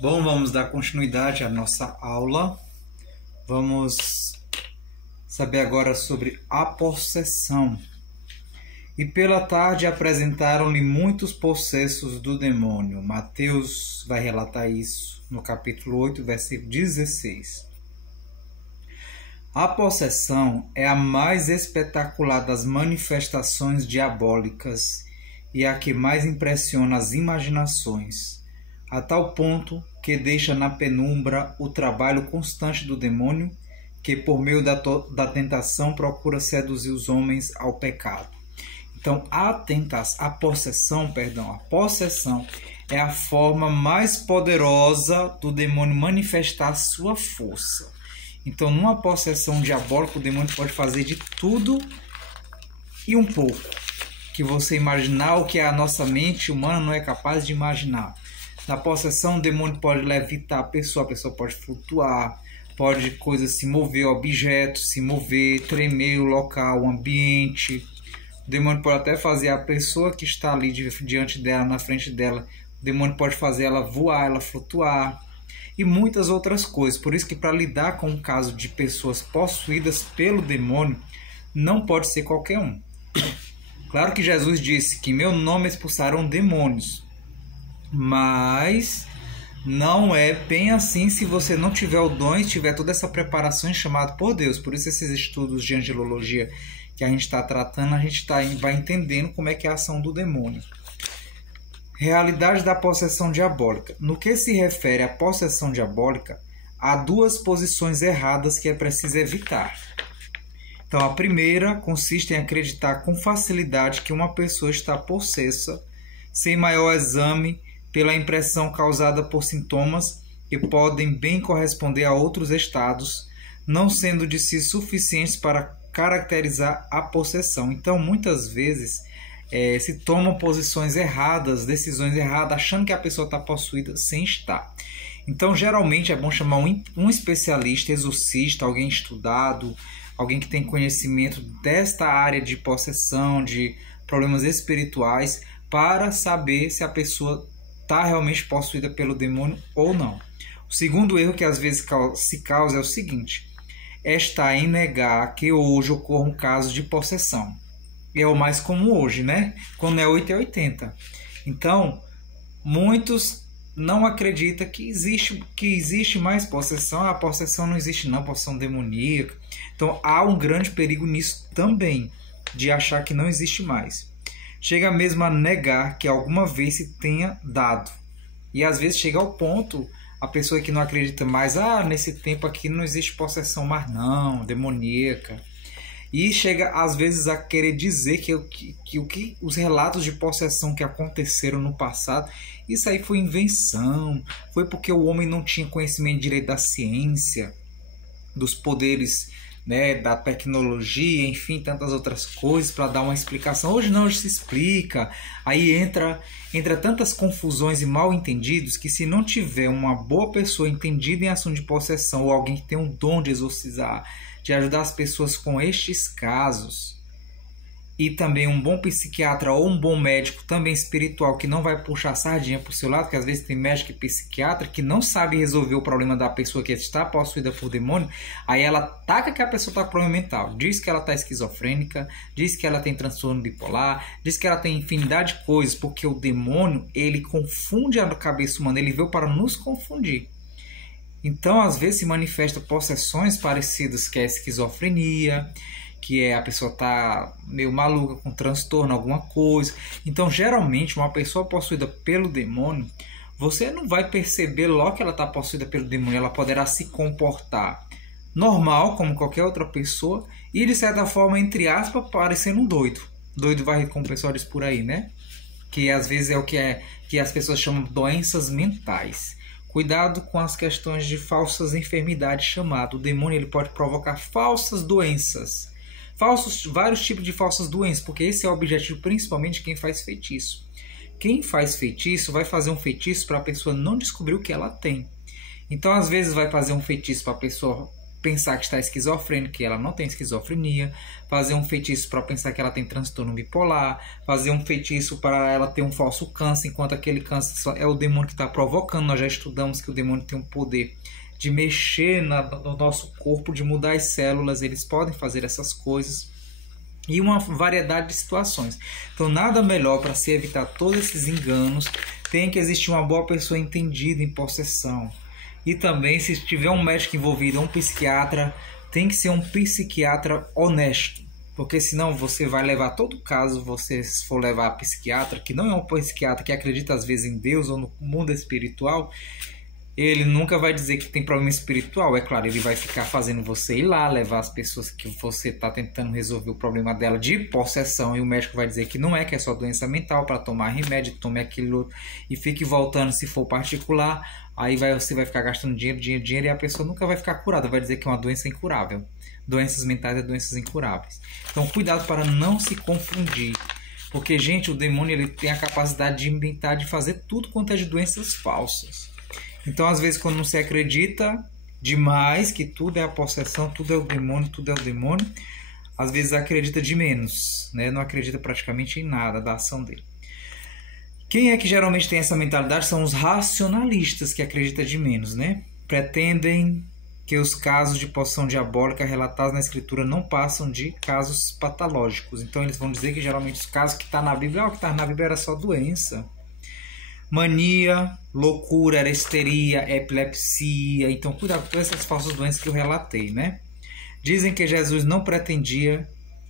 Bom, vamos dar continuidade à nossa aula. Vamos saber agora sobre a possessão. E pela tarde apresentaram-lhe muitos possessos do demônio. Mateus vai relatar isso no capítulo 8, versículo 16. A possessão é a mais espetacular das manifestações diabólicas e a que mais impressiona as imaginações, a tal ponto que deixa na penumbra o trabalho constante do demônio, que por meio da tentação procura seduzir os homens ao pecado. Então, a possessão é a forma mais poderosa do demônio manifestar sua força. Então, numa possessão diabólica, o demônio pode fazer de tudo e um pouco que você imaginar, o que a nossa mente humana não é capaz de imaginar. Na possessão, o demônio pode levitar a pessoa pode flutuar, pode coisas se mover, objetos se mover, tremer o local, o ambiente. O demônio pode até fazer a pessoa que está ali diante dela, na frente dela, o demônio pode fazer ela voar, ela flutuar e muitas outras coisas. Por isso que para lidar com o caso de pessoas possuídas pelo demônio, não pode ser qualquer um. Claro que Jesus disse que em meu nome expulsarão demônios, mas não é bem assim se você não tiver o dom e tiver toda essa preparação chamada por Deus. Por isso esses estudos de angelologia que a gente está tratando, a gente vai entendendo como é que é a ação do demônio. Realidade da possessão diabólica. No que se refere à possessão diabólica, há duas posições erradas que é preciso evitar. Então, a primeira consiste em acreditar com facilidade que uma pessoa está possessa, sem maior exame, pela impressão causada por sintomas que podem bem corresponder a outros estados, não sendo de si suficientes para caracterizar a possessão. Então, muitas vezes, se tomam posições erradas, decisões erradas, achando que a pessoa está possuída sem estar. Então, geralmente, é bom chamar um especialista, exorcista, alguém estudado, alguém que tem conhecimento desta área de possessão, de problemas espirituais, para saber se a pessoa está realmente possuída pelo demônio ou não. O segundo erro que às vezes se causa é o seguinte: está em negar que hoje ocorra um caso de possessão. É o mais comum hoje, né? Quando é 8 é 80. Então, muitos não acreditam que existe mais possessão. A possessão não existe não, possessão demoníaca. Então, há um grande perigo nisso também, de achar que não existe mais. Chega mesmo a negar que alguma vez se tenha dado. E às vezes chega ao ponto, a pessoa que não acredita mais, nesse tempo aqui não existe possessão mais não, demoníaca. E chega às vezes a querer dizer que os relatos de possessão que aconteceram no passado, isso aí foi invenção, foi porque o homem não tinha conhecimento direito da ciência, dos poderes, né, da tecnologia, enfim, tantas outras coisas para dar uma explicação. Hoje não, hoje se explica. Aí entra tantas confusões e mal entendidos que, se não tiver uma boa pessoa entendida em ação de possessão, ou alguém que tem um dom de exorcizar, de ajudar as pessoas com estes casos, e também um bom psiquiatra ou um bom médico também espiritual, que não vai puxar a sardinha para o seu lado, porque às vezes tem médico e psiquiatra que não sabe resolver o problema da pessoa que está possuída por demônio. Aí ela taca que a pessoa está com problema mental, diz que ela está esquizofrênica, diz que ela tem transtorno bipolar, diz que ela tem infinidade de coisas, porque o demônio, ele confunde a cabeça humana, ele veio para nos confundir. Então, às vezes se manifestam possessões parecidas, que é a esquizofrenia, que é a pessoa tá meio maluca, com transtorno, alguma coisa. Então, geralmente, uma pessoa possuída pelo demônio, você não vai perceber logo que ela está possuída pelo demônio. Ela poderá se comportar normal, como qualquer outra pessoa, e de certa forma, entre aspas, parecendo um doido. Doido vai, como o pessoal diz por aí, né? Que às vezes é o que as pessoas chamam de doenças mentais. Cuidado com as questões de falsas enfermidades chamadas. O demônio, ele pode provocar falsas doenças. Vários tipos de falsas doenças, porque esse é o objetivo principalmente de quem faz feitiço. Quem faz feitiço vai fazer um feitiço para a pessoa não descobrir o que ela tem. Então, às vezes, vai fazer um feitiço para a pessoa pensar que está esquizofrênica, que ela não tem esquizofrenia, fazer um feitiço para pensar que ela tem transtorno bipolar, fazer um feitiço para ela ter um falso câncer, enquanto aquele câncer só é o demônio que está provocando. Nós já estudamos que o demônio tem um poder de mexer no nosso corpo, de mudar as células, eles podem fazer essas coisas. E uma variedade de situações. Então, nada melhor para se evitar todos esses enganos, tem que existir uma boa pessoa entendida em possessão. E também, se tiver um médico envolvido, um psiquiatra, tem que ser um psiquiatra honesto. Porque senão você vai levar todo o caso, você se for levar a psiquiatra, que não é um psiquiatra que acredita às vezes em Deus ou no mundo espiritual, ele nunca vai dizer que tem problema espiritual. É claro, ele vai ficar fazendo você ir lá, levar as pessoas que você está tentando resolver o problema dela de possessão, e o médico vai dizer que não é, que é só doença mental, para tomar remédio, tome aquilo e fique voltando se for particular. Aí você vai ficar gastando dinheiro e a pessoa nunca vai ficar curada, vai dizer que é uma doença incurável. Doenças mentais é doenças incuráveis. Então, cuidado para não se confundir. Porque, gente, o demônio ele tem a capacidade de inventar, de fazer tudo quanto é de doenças falsas. Então, às vezes, quando você acredita demais que tudo é a possessão, tudo é o demônio, às vezes acredita de menos, né? Não acredita praticamente em nada da ação dele. Quem é que geralmente tem essa mentalidade? São os racionalistas, que acreditam de menos, né? Pretendem que os casos de possessão diabólica relatados na Escritura não passam de casos patológicos. Então, eles vão dizer que geralmente os casos que estão na Bíblia, o que está na Bíblia era só doença. Mania, loucura, histeria, epilepsia. Então, cuidado com todas essas falsas doenças que eu relatei, né? Dizem que Jesus não pretendia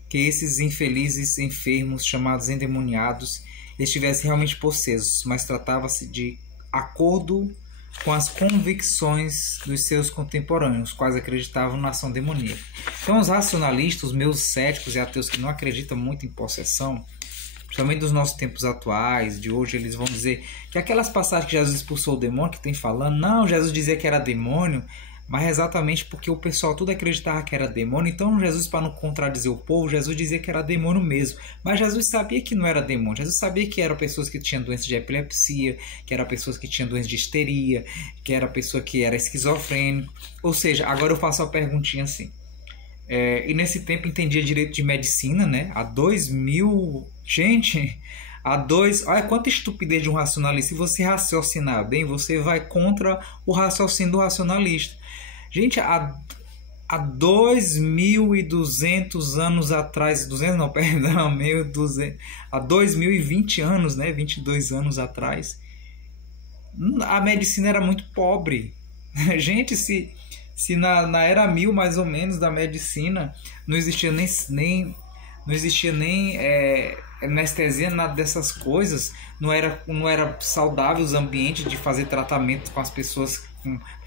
que esses infelizes enfermos, chamados endemoniados, estivessem realmente possessos, mas tratava-se de acordo com as convicções dos seus contemporâneos, quais acreditavam na ação demoníaca. Então, os racionalistas, os meus céticos e ateus que não acreditam muito em possessão, principalmente dos nossos tempos atuais, de hoje, eles vão dizer que aquelas passagens que Jesus expulsou o demônio, que tem falando, não, Jesus dizia que era demônio, mas exatamente porque o pessoal tudo acreditava que era demônio. Então Jesus, para não contradizer o povo, Jesus dizia que era demônio mesmo. Mas Jesus sabia que não era demônio. Jesus sabia que eram pessoas que tinham doença de epilepsia, que eram pessoas que tinham doença de histeria, que era pessoa que era esquizofrênico. Ou seja, agora eu faço a perguntinha assim. E nesse tempo entendia direito de medicina, né? Há 2000... Gente, olha quanta estupidez de um racionalista. Se você raciocinar bem, você vai contra o raciocínio do racionalista. Gente, há 2.200 anos atrás, 200 não, perdão, 1.200, há 2.020 anos, né? 22 anos atrás, a medicina era muito pobre. Gente, se na era 1000 mais ou menos da medicina não existia nem anestesia, nada dessas coisas, não era saudável os ambientes de fazer tratamento com as pessoas,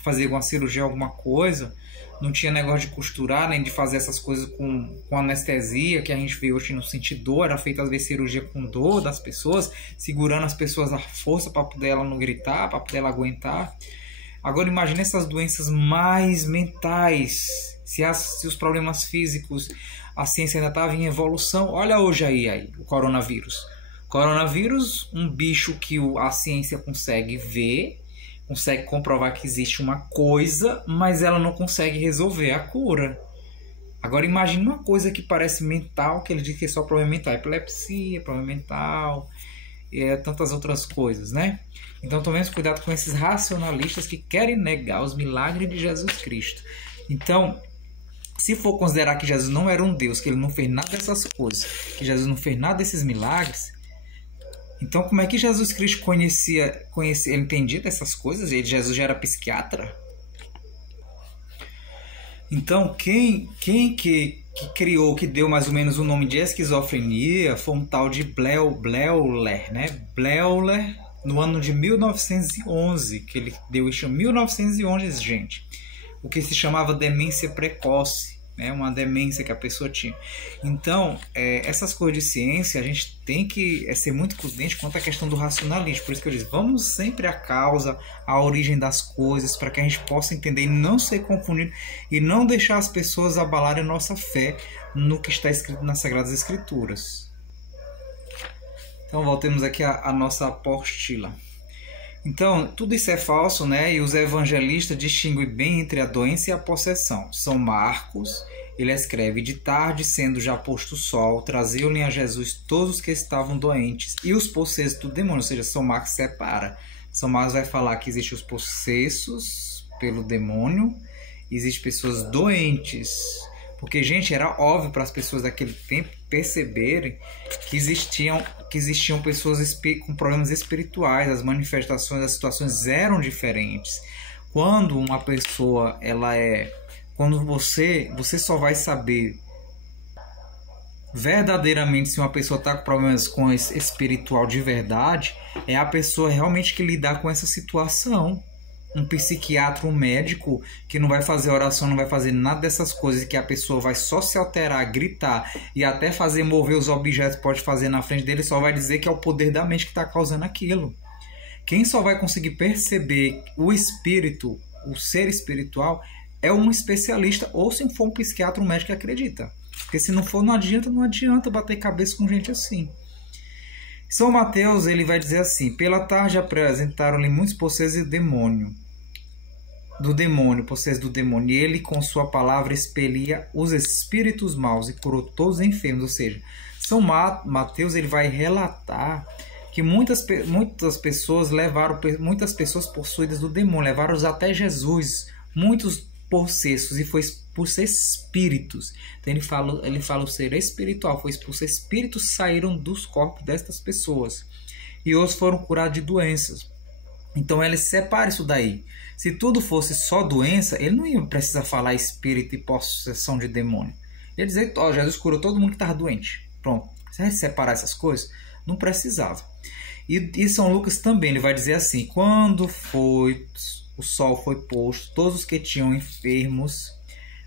fazer alguma cirurgia, alguma coisa, não tinha negócio de costurar, nem de fazer essas coisas com anestesia, que a gente vê hoje no sentir dor, era feita às vezes cirurgia com dor das pessoas, segurando as pessoas à força para poder ela não gritar, para poder ela aguentar. Agora imagine essas doenças mais mentais, se os problemas físicos, a ciência ainda estava em evolução. Olha hoje aí o coronavírus. Coronavírus, um bicho que a ciência consegue ver, consegue comprovar que existe uma coisa, mas ela não consegue resolver a cura. Agora imagine uma coisa que parece mental, que ele diz que é só problema mental, epilepsia, problema mental, tantas outras coisas, né? Então tomemos cuidado com esses racionalistas que querem negar os milagres de Jesus Cristo. Então, se for considerar que Jesus não era um Deus, que ele não fez nada dessas coisas, que Jesus não fez nada desses milagres, então como é que Jesus Cristo conhecia, ele entendia dessas coisas? Jesus já era psiquiatra? Então quem que criou, que deu mais ou menos o nome de esquizofrenia, foi um tal de Bleuler, né? Bleuler, no ano de 1911, que ele deu isso em 1911, gente. O que se chamava demência precoce, né? Uma demência que a pessoa tinha. Então, essas coisas de ciência, a gente tem que ser muito prudente quanto à questão do racionalismo. Por isso que eu disse, vamos sempre à causa, à origem das coisas, para que a gente possa entender e não ser confundido e não deixar as pessoas abalarem a nossa fé no que está escrito nas Sagradas Escrituras. Então, voltemos aqui à nossa apostila. Então, tudo isso é falso, né? E os evangelistas distinguem bem entre a doença e a possessão. São Marcos, ele escreve: de tarde, sendo já posto o sol, traziam-lhe a Jesus todos os que estavam doentes e os possessos do demônio. Ou seja, São Marcos separa. São Marcos vai falar que existem os possessos pelo demônio, existem pessoas doentes. Porque, gente, era óbvio para as pessoas daquele tempo perceberem que existiam pessoas com problemas espirituais, as manifestações, as situações eram diferentes. Quando uma pessoa, quando você só vai saber verdadeiramente se uma pessoa está com problemas com esse espiritual de verdade, é a pessoa realmente que lidar com essa situação. Um psiquiatra, um médico que não vai fazer oração, não vai fazer nada dessas coisas, que a pessoa vai só se alterar, gritar e até fazer mover os objetos que pode fazer na frente dele, só vai dizer que é o poder da mente que está causando aquilo. Quem só vai conseguir perceber o espírito, o ser espiritual, é um especialista, ou se for um psiquiatra, um médico que acredita. Porque se não for, não adianta bater cabeça com gente assim. São Mateus, ele vai dizer assim: pela tarde apresentaram-lhe muitos possessos do demônio, e ele com sua palavra expelia os espíritos maus e curou todos os enfermos. Ou seja, São Mateus, ele vai relatar que muitas pessoas possuídas do demônio, levaram-os até Jesus, muitos possessos, e foi expulso espíritos. Então ele fala o ser espiritual, foi expulso espíritos, saíram dos corpos destas pessoas e outros foram curados de doenças. Então ele separa isso daí. Se tudo fosse só doença, ele não ia precisar falar espírito e possessão de demônio. Ele ia dizer que Jesus curou todo mundo que estava doente. Pronto. Se a gente separar essas coisas, não precisava. E São Lucas também, ele vai dizer assim: quando o sol foi posto, todos os que tinham enfermos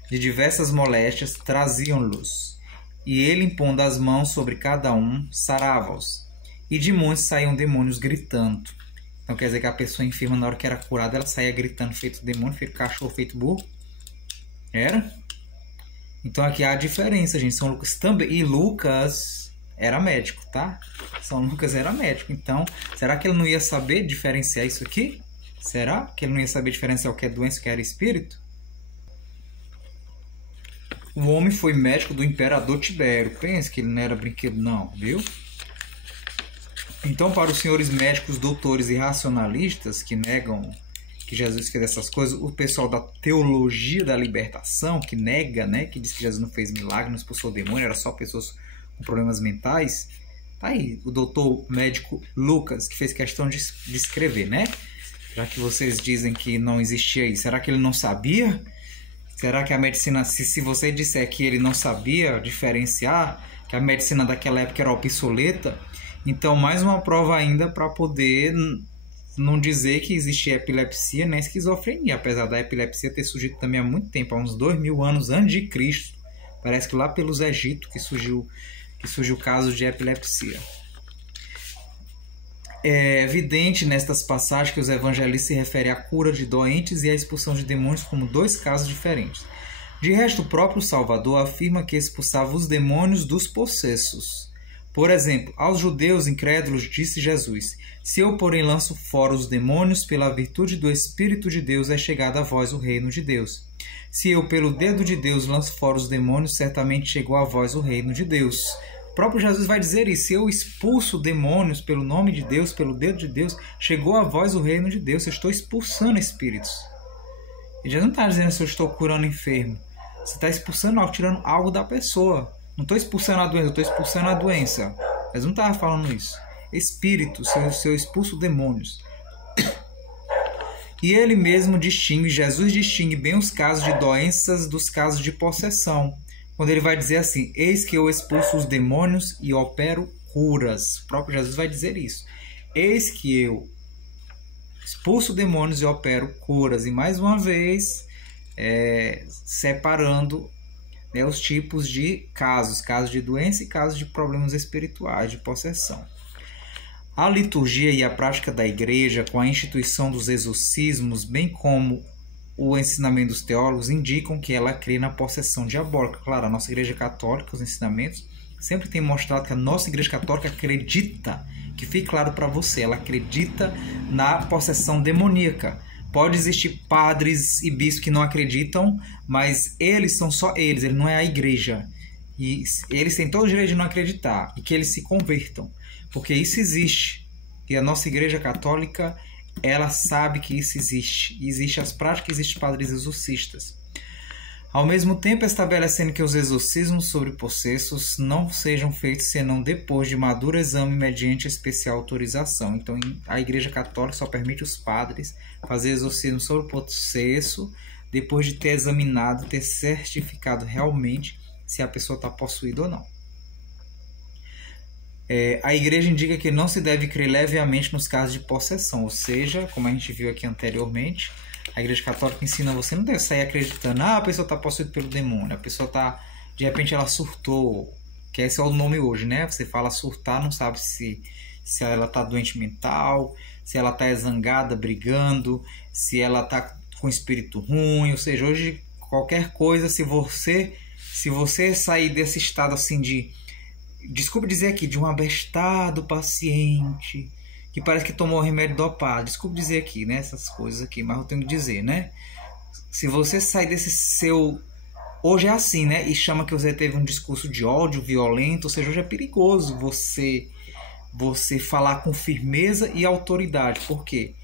de diversas moléstias traziam-los, e ele, impondo as mãos sobre cada um, sarava-os. E de muitos saíam demônios gritando. Então quer dizer que a pessoa enferma, na hora que era curada, ela saía gritando, feito demônio, feito cachorro, feito burro. Era? Então aqui há a diferença, gente. São Lucas também. E Lucas era médico, tá? São Lucas era médico. Então, será que ele não ia saber diferenciar isso aqui? Será que ele não ia saber diferenciar o que é doença e o que era espírito? O homem foi médico do imperador Tibério. Pensa que ele não era brinquedo, não, viu? Então, para os senhores médicos, doutores e racionalistas que negam que Jesus fez essas coisas, o pessoal da teologia da libertação, que nega, né, que diz que Jesus não fez milagre, não expulsou o demônio, era só pessoas com problemas mentais, tá aí o doutor médico Lucas, que fez questão de escrever, né? Já que vocês dizem que não existia isso, será que ele não sabia? Será que a medicina, se você disser que ele não sabia diferenciar, que a medicina daquela época era obsoleta, então mais uma prova ainda para poder não dizer que existia epilepsia nem esquizofrenia, apesar da epilepsia ter surgido também há muito tempo, há uns 2000 anos antes de Cristo. Parece que lá pelos Egito que surgiu o caso de epilepsia. É evidente nestas passagens que os evangelistas se referem à cura de doentes e à expulsão de demônios como dois casos diferentes. De resto, o próprio Salvador afirma que expulsava os demônios dos possessos. Por exemplo, aos judeus incrédulos disse Jesus: se eu, porém, lanço fora os demônios, pela virtude do Espírito de Deus é chegado a vós o reino de Deus. Se eu, pelo dedo de Deus, lanço fora os demônios, certamente chegou a vós o reino de Deus. O próprio Jesus vai dizer isso: se eu expulso demônios pelo nome de Deus, pelo dedo de Deus, chegou a vós o reino de Deus. Eu estou expulsando espíritos. Ele já não está dizendo se eu estou curando enfermo. Você está expulsando algo, tirando algo da pessoa. Não estou expulsando a doença, eu estou expulsando a doença. Mas não estava falando isso. Espírito, se eu expulso demônios. E ele mesmo distingue, Jesus distingue bem os casos de doenças dos casos de possessão. Quando ele vai dizer assim: eis que eu expulso os demônios e opero curas. O próprio Jesus vai dizer isso. Eis que eu expulso demônios e opero curas. E mais uma vez, separando os tipos de casos de doença e casos de problemas espirituais, de possessão. A liturgia e a prática da igreja, com a instituição dos exorcismos, bem como o ensinamento dos teólogos, indicam que ela crê na possessão diabólica. Claro, a nossa igreja católica, os ensinamentos, sempre tem mostrado que a nossa igreja católica acredita Que fique claro para você, ela acredita na possessão demoníaca. Pode existir padres e bispos que não acreditam, mas eles são só eles, ele não é a igreja. E eles têm todo o direito de não acreditar e que eles se convertam, porque isso existe. E a nossa igreja católica, ela sabe que isso existe. Existe as práticas, existem padres exorcistas. Ao mesmo tempo, estabelecendo que os exorcismos sobre possessos não sejam feitos senão depois de maduro exame mediante especial autorização. Então, a Igreja Católica só permite os padres fazer exorcismo sobre possesso depois de ter examinado, ter certificado realmente se a pessoa está possuída ou não. A Igreja indica que não se deve crer levemente nos casos de possessão, ou seja, como a gente viu aqui anteriormente, a Igreja Católica ensina você não deve sair acreditando, a pessoa está possuída pelo demônio, a pessoa está, de repente ela surtou, que esse é o nome hoje, né? Você fala surtar, não sabe se ela está doente mental, se ela está zangada, brigando, se ela está com espírito ruim, ou seja, hoje qualquer coisa, se você sair desse estado assim de, desculpe dizer aqui, de um abestado paciente, que parece que tomou remédio dopado. Desculpe dizer aqui, né? Essas coisas aqui, mas eu tenho que dizer, né? Se você sair desse seu... Hoje é assim, né? E chama que você teve um discurso de ódio violento, ou seja, hoje é perigoso você falar com firmeza e autoridade. Por quê?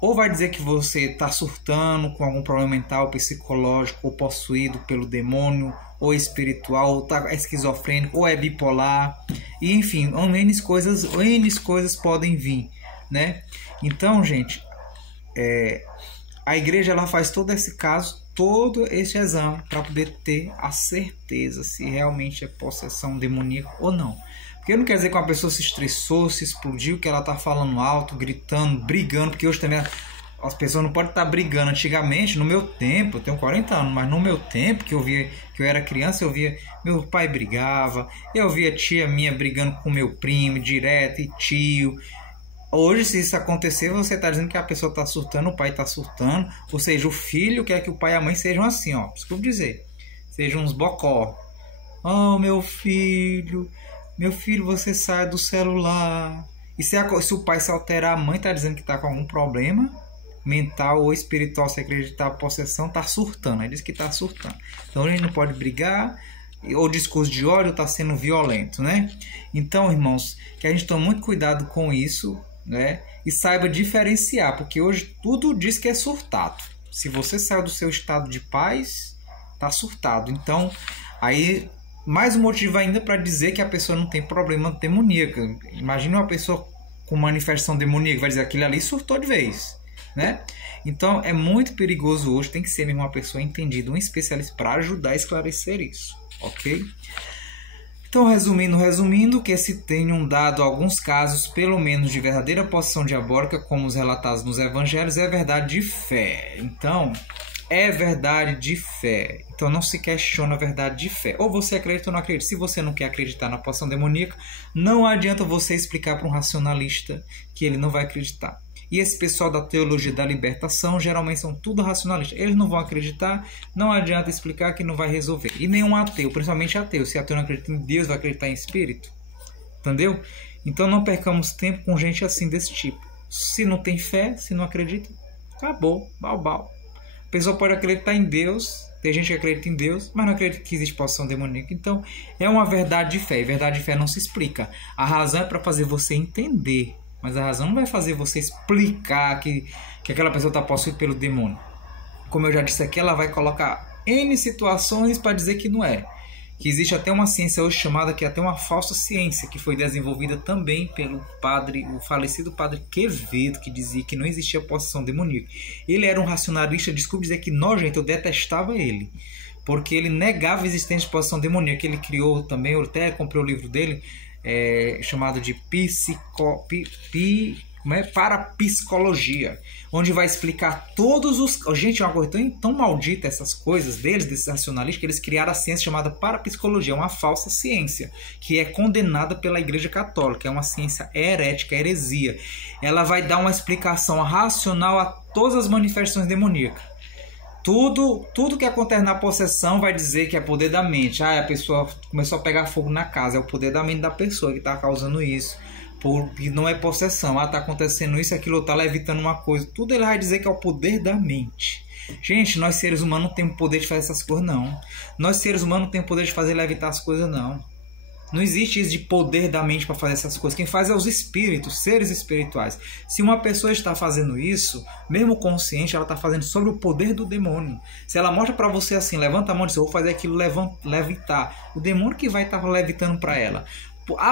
Ou vai dizer que você está surtando com algum problema mental, psicológico, ou possuído pelo demônio, ou espiritual, ou está esquizofrênico, ou é bipolar, e enfim, N coisas podem vir, né? Então, gente, a igreja ela faz todo esse caso, todo esse exame, para poder ter a certeza se realmente é possessão demoníaca ou não. Porque não quer dizer que uma pessoa se estressou, se explodiu, que ela está falando alto, gritando, brigando, porque hoje também as pessoas não podem estar brigando. Antigamente, no meu tempo, eu tenho 40 anos, mas no meu tempo, que eu era criança, eu via meu pai brigava, eu via tia minha brigando com meu primo direto e tio. Hoje, se isso acontecer, você está dizendo que a pessoa está surtando, o pai está surtando, ou seja, o filho quer que o pai e a mãe sejam assim, ó, desculpa dizer, sejam uns bocó. Oh, meu filho, você sai do celular. E se o pai se alterar, a mãe está dizendo que está com algum problema mental ou espiritual, se acreditar em possessão, está surtando. Ele diz que está surtando. Então a gente não pode brigar, ou discurso de ódio está sendo violento, né? Então, irmãos, que a gente tome muito cuidado com isso, né? E saiba diferenciar, porque hoje tudo diz que é surtado. Se você saiu do seu estado de paz, está surtado. Então, aí, mais um motivo ainda para dizer que a pessoa não tem problema demoníaco. Imagina uma pessoa com manifestação demoníaca, vai dizer aquele ali surtou de vez, né? Então é muito perigoso hoje, tem que ser mesmo uma pessoa entendida, um especialista para ajudar a esclarecer isso, ok? Então, resumindo, que se tenham dado alguns casos, pelo menos de verdadeira possessão diabólica, como os relatados nos evangelhos, é verdade de fé. Então, é verdade de fé. Então, não se questiona a verdade de fé. Ou você acredita ou não acredita. Se você não quer acreditar na possessão demoníaca, não adianta você explicar para um racionalista que ele não vai acreditar. E esse pessoal da teologia da libertação, geralmente são tudo racionalistas. Eles não vão acreditar, não adianta explicar que não vai resolver. E nenhum ateu, principalmente ateu. Se ateu não acredita em Deus, vai acreditar em espírito. Entendeu? Então não percamos tempo com gente assim, desse tipo. Se não tem fé, se não acredita, acabou, bau. A pessoa pode acreditar em Deus, tem gente que acredita em Deus, mas não acredita que existe possessão demoníaca. Então é uma verdade de fé. E verdade de fé não se explica. A razão é para fazer você entender. Mas a razão não vai fazer você explicar que aquela pessoa está possuída pelo demônio. Como eu já disse aqui, ela vai colocar N situações para dizer que não é. Que existe até uma ciência hoje chamada que é até uma falsa ciência, que foi desenvolvida também pelo o falecido padre Quevedo, que dizia que não existia possessão demoníaca. Ele era um racionalista, desculpe dizer que nojento, eu detestava ele. Porque ele negava a existência de possessão demoníaca. Ele criou também, eu até comprei o livro dele, chamado de Parapsicologia, onde vai explicar todos os... Gente, é uma coisa tão maldita essas coisas deles, desses racionalistas, que eles criaram a ciência chamada parapsicologia, uma falsa ciência, que é condenada pela Igreja Católica, é uma ciência herética, heresia. Ela vai dar uma explicação racional a todas as manifestações demoníacas. Tudo que acontece na possessão vai dizer que é poder da mente. A pessoa começou a pegar fogo na casa, é o poder da mente da pessoa que está causando isso. porque não é possessão. Tá acontecendo isso, aquilo, tá levitando uma coisa. Tudo ele vai dizer que é o poder da mente. Gente, nós seres humanos não temos poder de fazer essas coisas, não. Nós seres humanos não temos poder de fazer levitar as coisas, não. Não existe isso de poder da mente para fazer essas coisas. Quem faz é os espíritos, seres espirituais. Se uma pessoa está fazendo isso, mesmo consciente, ela está fazendo sobre o poder do demônio. Se ela mostra para você assim, levanta a mão e diz, eu vou fazer aquilo levitar. O demônio que vai estar levitando para ela.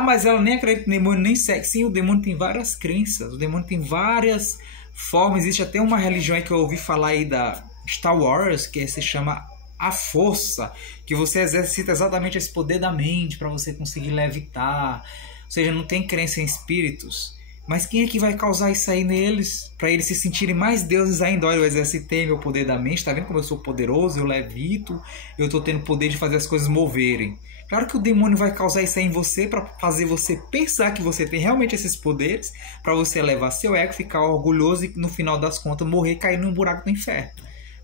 Mas ela nem acredita no demônio, nem segue. Sim, o demônio tem várias crenças. O demônio tem várias formas. Existe até uma religião aí que eu ouvi falar aí da Star Wars, que se chama a força, que você exercita exatamente esse poder da mente para você conseguir levitar. Ou seja, não tem crença em espíritos. Mas quem é que vai causar isso aí neles? Para eles se sentirem mais deuses ainda. Olha, eu exercitei meu poder da mente. Tá vendo como eu sou poderoso? Eu levito. Eu estou tendo poder de fazer as coisas moverem. Claro que o demônio vai causar isso aí em você para fazer você pensar que você tem realmente esses poderes, para você elevar seu ego, ficar orgulhoso e no final das contas morrer e cair num buraco do inferno.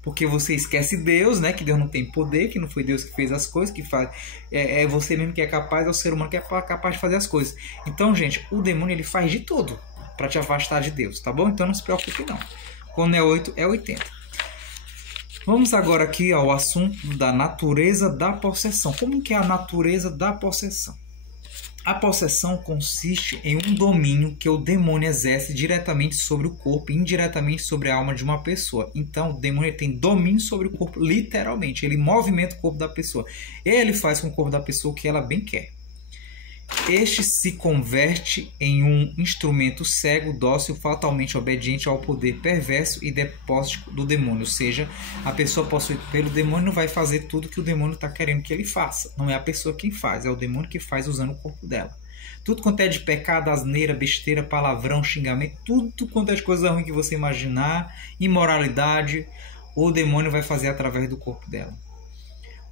Porque você esquece Deus, né? Que Deus não tem poder, que não foi Deus que fez as coisas, que faz, é você mesmo que é capaz, é o ser humano que é capaz de fazer as coisas. Então, gente, o demônio ele faz de tudo para te afastar de Deus, tá bom? Então não se preocupe não. Quando é 8, é 80. Vamos agora aqui ao assunto da natureza da possessão. Como que é a natureza da possessão? A possessão consiste em um domínio que o demônio exerce diretamente sobre o corpo e indiretamente sobre a alma de uma pessoa. Então, o demônio tem domínio sobre o corpo, literalmente. Ele movimenta o corpo da pessoa. Ele faz com o corpo da pessoa o que ela bem quer. Este se converte em um instrumento cego, dócil, fatalmente obediente ao poder perverso e despótico do demônio. Ou seja, a pessoa possuída pelo demônio não vai fazer tudo que o demônio está querendo que ele faça. Não é a pessoa quem faz, é o demônio que faz usando o corpo dela. Tudo quanto é de pecado, asneira, besteira, palavrão, xingamento, tudo quanto é de coisa ruim que você imaginar, imoralidade, o demônio vai fazer através do corpo dela.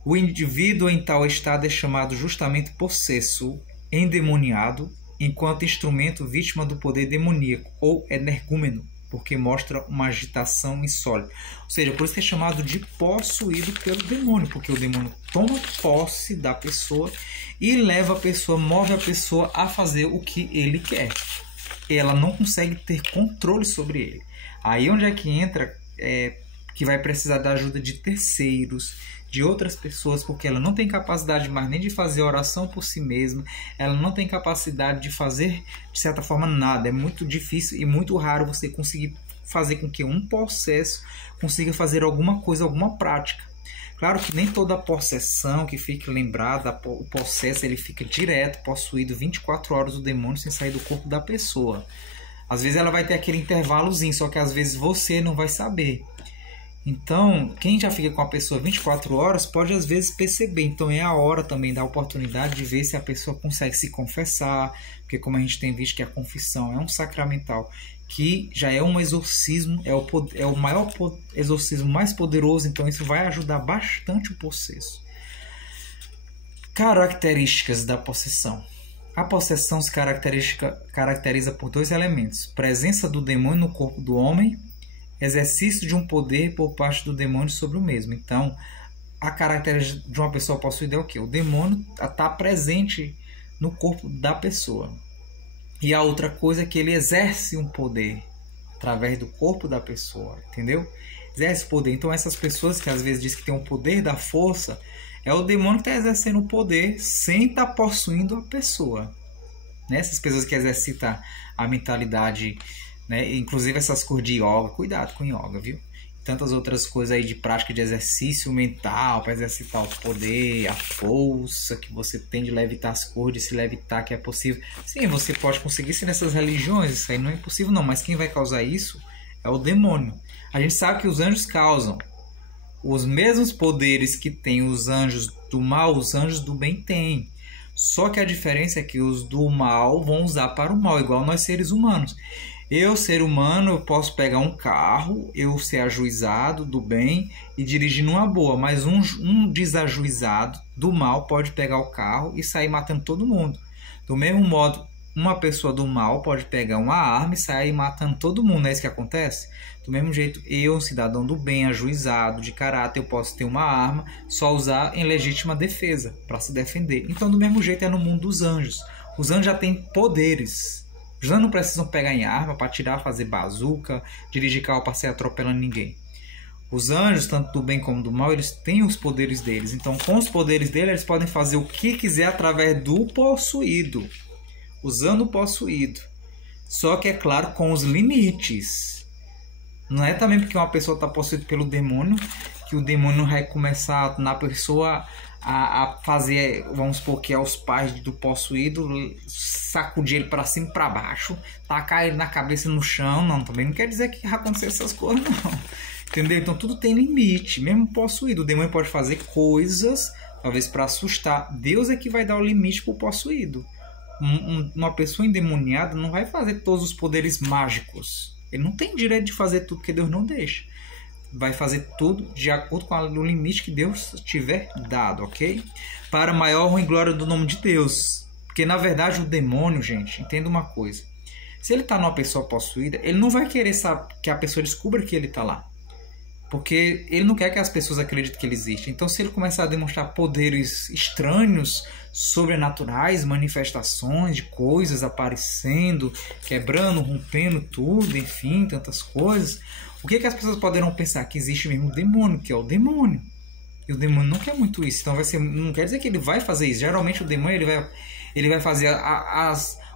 O indivíduo em tal estado é chamado justamente possesso, endemoniado, enquanto instrumento vítima do poder demoníaco, ou energúmeno, porque mostra uma agitação insólita. Ou seja, por isso que é chamado de possuído pelo demônio, porque o demônio toma posse da pessoa e leva a pessoa, move a pessoa a fazer o que ele quer. Ela não consegue ter controle sobre ele. Aí onde é que entra que vai precisar da ajuda de terceiros, de outras pessoas, porque ela não tem capacidade mais nem de fazer oração por si mesma, ela não tem capacidade de fazer, de certa forma, nada. É muito difícil e muito raro você conseguir fazer com que um possesso consiga fazer alguma coisa, alguma prática. Claro que nem toda possessão, que fique lembrada, o possesso ele fica direto, possuído 24 horas do demônio sem sair do corpo da pessoa. Às vezes ela vai ter aquele intervalozinho, só que às vezes você não vai saber. Então, quem já fica com a pessoa 24 horas pode às vezes perceber. Então é a hora também da oportunidade de ver se a pessoa consegue se confessar, porque como a gente tem visto que a confissão é um sacramental, que já é um exorcismo, é o maior exorcismo mais poderoso, então isso vai ajudar bastante o possesso. Características da possessão. A possessão se caracteriza por dois elementos: presença do demônio no corpo do homem, exercício de um poder por parte do demônio sobre o mesmo. Então, a característica de uma pessoa possuída é o quê? O demônio está presente no corpo da pessoa. E a outra coisa é que ele exerce um poder através do corpo da pessoa, entendeu? Exerce poder. Então, essas pessoas que às vezes dizem que tem o poder da força, é o demônio que está exercendo o poder sem estar possuindo a pessoa. Né? Essas pessoas que exercitam a mentalidade, né? Inclusive essas cores de yoga, cuidado com yoga, viu? Tantas outras coisas aí de prática de exercício mental para exercitar o poder, a força que você tem de levitar as cores, de se levitar, que é possível. Sim, você pode conseguir isso nessas religiões, isso aí não é impossível não, mas quem vai causar isso é o demônio. A gente sabe que os anjos causam os mesmos poderes que tem os anjos do mal, os anjos do bem têm. Só que a diferença é que os do mal vão usar para o mal, igual nós seres humanos. Eu, ser humano, eu posso pegar um carro, eu ser ajuizado do bem e dirigir numa boa, mas um desajuizado do mal pode pegar o carro e sair matando todo mundo. Do mesmo modo, uma pessoa do mal pode pegar uma arma e sair matando todo mundo, não é isso que acontece? Do mesmo jeito, eu, um cidadão do bem, ajuizado, de caráter, eu posso ter uma arma, só usar em legítima defesa, para se defender. Então, do mesmo jeito, é no mundo dos anjos. Os anjos já têm poderes. Os anjos não precisam pegar em arma para atirar, fazer bazuca, dirigir carro para sair atropelando ninguém. Os anjos, tanto do bem como do mal, eles têm os poderes deles. Então, com os poderes deles, eles podem fazer o que quiser através do possuído. Usando o possuído. Só que, é claro, com os limites. Não é também porque uma pessoa está possuída pelo demônio que o demônio vai começar na pessoa a fazer, vamos supor que é os pais do possuído, sacudir ele para cima e para baixo, tacar ele na cabeça no chão. Não, também não quer dizer que vai acontecer essas coisas, não. Entendeu? Então tudo tem limite, mesmo possuído. O demônio pode fazer coisas, talvez para assustar. Deus é que vai dar o limite para o possuído. Uma pessoa endemoniada não vai fazer todos os poderes mágicos. Ele não tem direito de fazer tudo que Deus não deixa. Vai fazer tudo de acordo com o limite que Deus tiver dado, ok? Para a maior honra e glória do nome de Deus. Porque na verdade o demônio, gente, entenda uma coisa. Se ele está numa pessoa possuída, ele não vai querer que a pessoa descubra que ele está lá. Porque ele não quer que as pessoas acreditem que ele existe. Então, se ele começar a demonstrar poderes estranhos, sobrenaturais, manifestações de coisas aparecendo, quebrando, rompendo tudo, enfim, tantas coisas, o que as pessoas poderão pensar? Que existe mesmo o demônio, que é o demônio. E o demônio não quer muito isso. Então, não quer dizer que ele vai fazer isso. Geralmente, o demônio ele vai fazer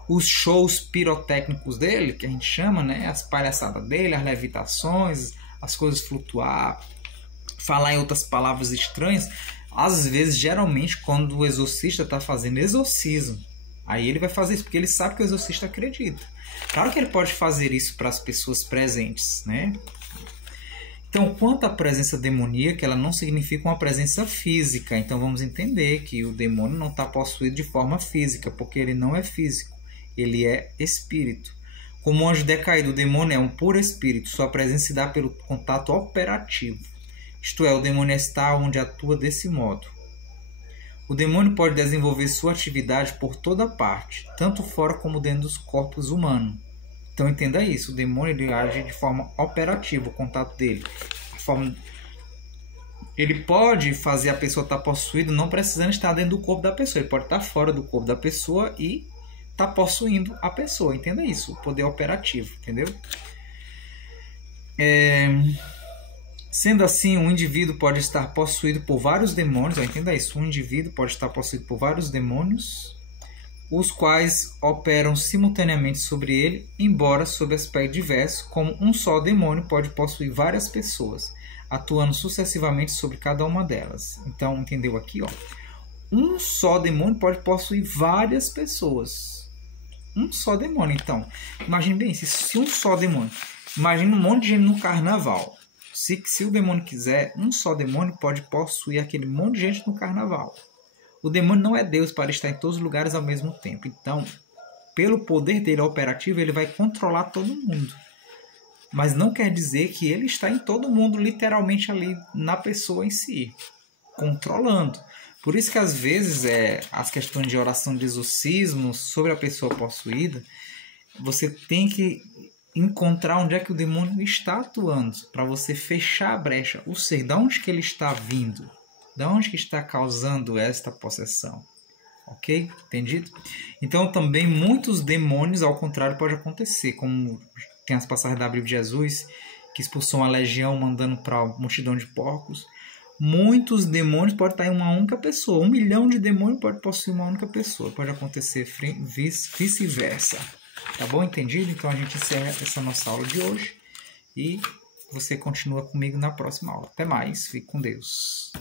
os shows pirotécnicos dele, que a gente chama, né? As palhaçadas dele, as levitações, as coisas flutuar, falar em outras palavras estranhas. Às vezes, geralmente, quando o exorcista está fazendo exorcismo, aí ele vai fazer isso, porque ele sabe que o exorcista acredita. Claro que ele pode fazer isso para as pessoas presentes, né? Então, quanto à presença demoníaca, ela não significa uma presença física. Então, vamos entender que o demônio não está possuído de forma física, porque ele não é físico, ele é espírito. Como o anjo decaído, o demônio é um puro espírito. Sua presença se dá pelo contato operativo. Isto é, o demônio está onde atua desse modo. O demônio pode desenvolver sua atividade por toda parte, tanto fora como dentro dos corpos humanos. Então entenda isso, o demônio ele age de forma operativa, o contato dele. Ele pode fazer a pessoa estar possuída não precisando estar dentro do corpo da pessoa. Ele pode estar fora do corpo da pessoa e está possuindo a pessoa, entenda isso, o poder operativo, entendeu? Sendo assim, um indivíduo pode estar possuído por vários demônios, entenda isso, um indivíduo pode estar possuído por vários demônios, os quais operam simultaneamente sobre ele, embora sob aspecto diverso, como um só demônio pode possuir várias pessoas, atuando sucessivamente sobre cada uma delas. Então, entendeu aqui, ó? Um só demônio pode possuir várias pessoas. Um só demônio, então. Imagine bem, se um só demônio... Imagina um monte de gente no carnaval. Se o demônio quiser, um só demônio pode possuir aquele monte de gente no carnaval. O demônio não é Deus para estar em todos os lugares ao mesmo tempo. Então, pelo poder dele operativo, ele vai controlar todo mundo. Mas não quer dizer que ele está em todo mundo, literalmente ali na pessoa em si. Controlando. Por isso que às vezes as questões de oração de exorcismo sobre a pessoa possuída, você tem que encontrar onde é que o demônio está atuando, para você fechar a brecha, ou seja, de onde que ele está vindo, de onde que está causando esta possessão. Ok? Entendido? Então também muitos demônios, ao contrário, pode acontecer, como tem as passagens da Bíblia de Jesus, que expulsou uma legião mandando para a multidão de porcos. Muitos demônios podem estar em uma única pessoa. 1 milhão de demônios pode possuir uma única pessoa. Pode acontecer vice-versa. Tá bom? Entendido? Então a gente encerra essa nossa aula de hoje. E você continua comigo na próxima aula. Até mais. Fique com Deus.